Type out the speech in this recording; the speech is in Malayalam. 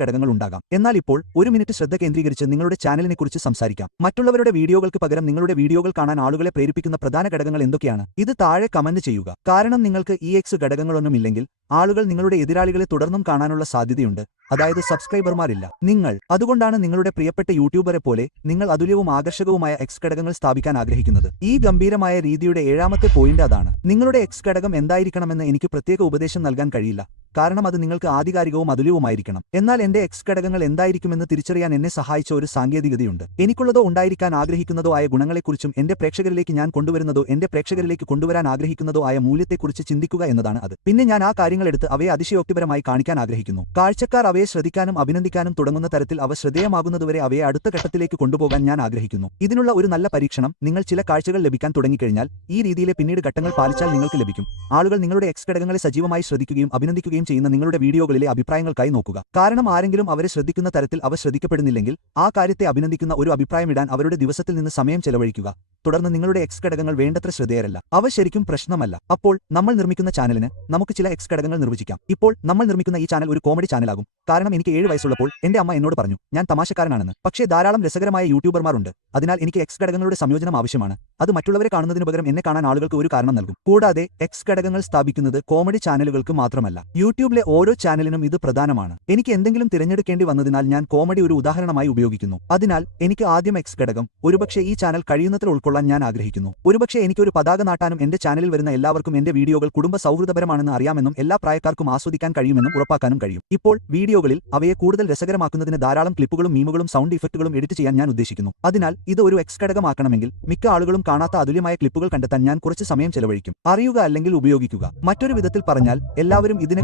ഘടകങ്ങൾ ഉണ്ടാകാം. എന്നാൽ ഇപ്പോൾ ഒരു മിനിറ്റ് ശ്രദ്ധ കേന്ദ്രീകരിച്ച് നിങ്ങളുടെ ചാനലിനെക്കുറിച്ച് സംസാരിക്കാം. മറ്റുള്ളവരുടെ വീഡിയോകൾക്ക് പകരം നിങ്ങളുടെ വീഡിയോകൾ കാണാൻ ആളുകളെ പ്രേരിപ്പിക്കുന്ന പ്രധാന ഘടകങ്ങൾ എന്തൊക്കെയാണ്? ഇത് താഴെ കമന്റ് ചെയ്യുക. കാരണം നിങ്ങൾക്ക് ഈ ഘടകങ്ങളൊന്നുമില്ലെങ്കിൽ ആളുകൾ നിങ്ങളുടെ എതിരാളികളെ തുടർന്നും കാണാനുള്ള സാധ്യതയുണ്ട്, അതായത് സബ്സ്ക്രൈബർമാരില്ല. അതുകൊണ്ടാണ് നിങ്ങളുടെ പ്രിയപ്പെട്ട യൂട്യൂബറെ പോലെ നിങ്ങൾ അതുല്യവും ആകർഷകവുമായ ഘടകങ്ങൾ സ്ഥാപിക്കാൻ ആഗ്രഹിക്കുന്നത്. ഈ ഗംഭീരമായ രീതിയുടെ 7ാമത്തെ പോയിന്റ് അതാണ്. നിങ്ങളുടെ ഘടകം എന്തായിരിക്കണമെന്ന് എനിക്ക് പ്രത്യേക ഉപദേശം നൽകാൻ കഴിയില്ല, കാരണം അത് നിങ്ങൾക്ക് ആധികാരികവും അതുല്യവുമായിരിക്കണം. എന്നാൽ എന്റെ ഘടകങ്ങൾ എന്തായിരിക്കുമെന്ന് തിരിച്ചറിയാൻ എന്നെ സഹായിച്ച ഒരു സാങ്കേതികതയുണ്ട്. എനിക്കുള്ളതോ ഉണ്ടായിരിക്കാൻ ആഗ്രഹിക്കുന്നതോ ആയ ഗുണങ്ങളെക്കുറിച്ചും എന്റെ പ്രേക്ഷകരിലേക്ക് ഞാൻ കൊണ്ടുവരുന്നതോ എന്റെ പ്രേക്ഷകരിലേക്ക് കൊണ്ടുവരാൻ ആഗ്രഹിക്കുന്നതോ ആയ മൂല്യത്തെക്കുറിച്ച് ചിന്തിക്കുക എന്നതാണ് അത്. പിന്നെ ഞാൻ ആ കാര്യങ്ങളെടുത്ത് അവയെ അതിശയോക്തിപരമായി കാണിക്കാൻ ആഗ്രഹിക്കുന്നു. കാഴ്ചക്കാർ അവയെ ശ്രദ്ധിക്കാനും അഭിനന്ദിക്കാനും തുടങ്ങുന്ന തരത്തിൽ അവ ശ്രദ്ധേയമാകുന്നതുവരെ അവയെ അടുത്ത ഘട്ടത്തിലേക്ക് കൊണ്ടുപോകാൻ ഞാൻ ആഗ്രഹിക്കുന്നു. ഇതിനുള്ള ഒരു നല്ല പരീക്ഷണം, നിങ്ങൾ ചില കാഴ്ചകൾ ലഭിക്കാൻ തുടങ്ങിക്കഴിഞ്ഞാൽ ഈ രീതിയിലെ പിന്നീട് ഘട്ടങ്ങൾ പാലിച്ചാൽ നിങ്ങൾക്ക് ലഭിക്കും. ആളുകൾ നിങ്ങളുടെ ഘടകങ്ങളെ സജീവമായി ശ്രദ്ധിക്കുകയും അഭിനന്ദിക്കുകയും ചെയ്യുന്ന നിങ്ങളുടെ വീഡിയോകളിലെ അഭിപ്രായങ്ങൾക്കായി നോക്കുക. കാരണം ആരെങ്കിലും അവരെ ശ്രദ്ധിക്കുന്ന തരത്തിൽ അവ ശ്രദ്ധിക്കപ്പെടുന്നില്ലെങ്കിൽ ആ കാര്യത്തെ അഭിനന്ദിക്കുന്ന ഒരു അഭിപ്രായമിടാൻ അവരുടെ ദിവസത്തിൽ നിന്ന് സമയം ചെലവഴിക്കുക. തുടർന്ന് നിങ്ങളുടെ ഘടകങ്ങൾ വേണ്ടത്ര ശ്രദ്ധേയരല്ല, അവ ശരിക്കും പ്രശ്നമല്ല. അപ്പോൾ നമ്മൾ നിർമ്മിക്കുന്ന ചാനലിന് നമുക്ക് ചില ഘടകങ്ങൾ നിർവചിക്കാം. ഇപ്പോൾ നമ്മൾ നിർമ്മിക്കുന്ന ഈ ചാനൽ ഒരു കോമഡി ചാനലാകും. കാരണം എനിക്ക് 7 വയസ്സുള്ളപ്പോൾ എന്റെ അമ്മ എന്നോട് പറഞ്ഞു ഞാൻ തമാശക്കാരനാണെന്ന്. പക്ഷേ ധാരാളം രസകരമായ യൂട്യൂബർമാർ ഉണ്ട്, അതിനാൽ എനിക്ക് ഘടകങ്ങളുടെ സംയോജനം ആവശ്യമാണ്. അത് മറ്റുള്ളവരെ കാണുന്നതിനു പകരം എന്നെ കാണാൻ ആളുകൾക്ക് ഒരു കാരണം നൽകും. കൂടാതെ ഘടകങ്ങൾ സ്ഥാപിക്കുന്നത് കോമഡി ചാനലുകൾക്ക് മാത്രമല്ല, യൂട്യൂബിലെ ഓരോ ചാനലിനും ഇത് പ്രധാനമാണ്. എനിക്ക് എന്തെങ്കിലും തിരഞ്ഞെടുക്കേണ്ടി വന്നതിനാൽ ഞാൻ കോമഡി ഒരു ഉദാഹരണമായി ഉപയോഗിക്കുന്നു. അതിനാൽ എനിക്ക് ആദ്യം ഘടകം, ഒരുപക്ഷെ ഈ ചാനൽ കഴിയുന്നത്ര ഉൾക്കൊള്ളാൻ ഞാൻ ആഗ്രഹിക്കുന്നു. ഒരുപക്ഷെ എനിക്ക് ഒരു പതാക നാട്ടാനും എന്റെ ചാനലിൽ വരുന്ന എല്ലാവർക്കും എന്റെ വീഡിയോകൾ കുടുംബ സൗഹൃദപരമാണെന്ന് അറിയാമെന്നും എല്ലാ പ്രായക്കാർക്കും ആസ്വദിക്കാൻ കഴിയുമെന്നും ഉറപ്പാക്കാനും കഴിയും. ഇപ്പോൾ വീഡിയോകളിൽ അവയെ കൂടുതൽ രസകരമാക്കുന്നതിന് ധാരാളം ക്ലിപ്പുകളും മീമുകളും സൗണ്ട് ഇഫക്റ്റുകളും എഡിറ്റ് ചെയ്യാൻ ഞാൻ ഉദ്ദേശിക്കുന്നു. അതിനാൽ ഇത് ഒരു ഘടകമാക്കണമെങ്കിൽ മിക്ക ആളുകളും കാണാത്ത അതുല്യമായ ക്ലിപ്പുകൾ കണ്ടെത്താൻ ഞാൻ കുറച്ച് സമയം ചെലവഴിക്കും. അറിയുക അല്ലെങ്കിൽ ഉപയോഗിക്കുക. മറ്റൊരു വിധത്തിൽ പറഞ്ഞാൽ എല്ലാവരും ഇതിനകം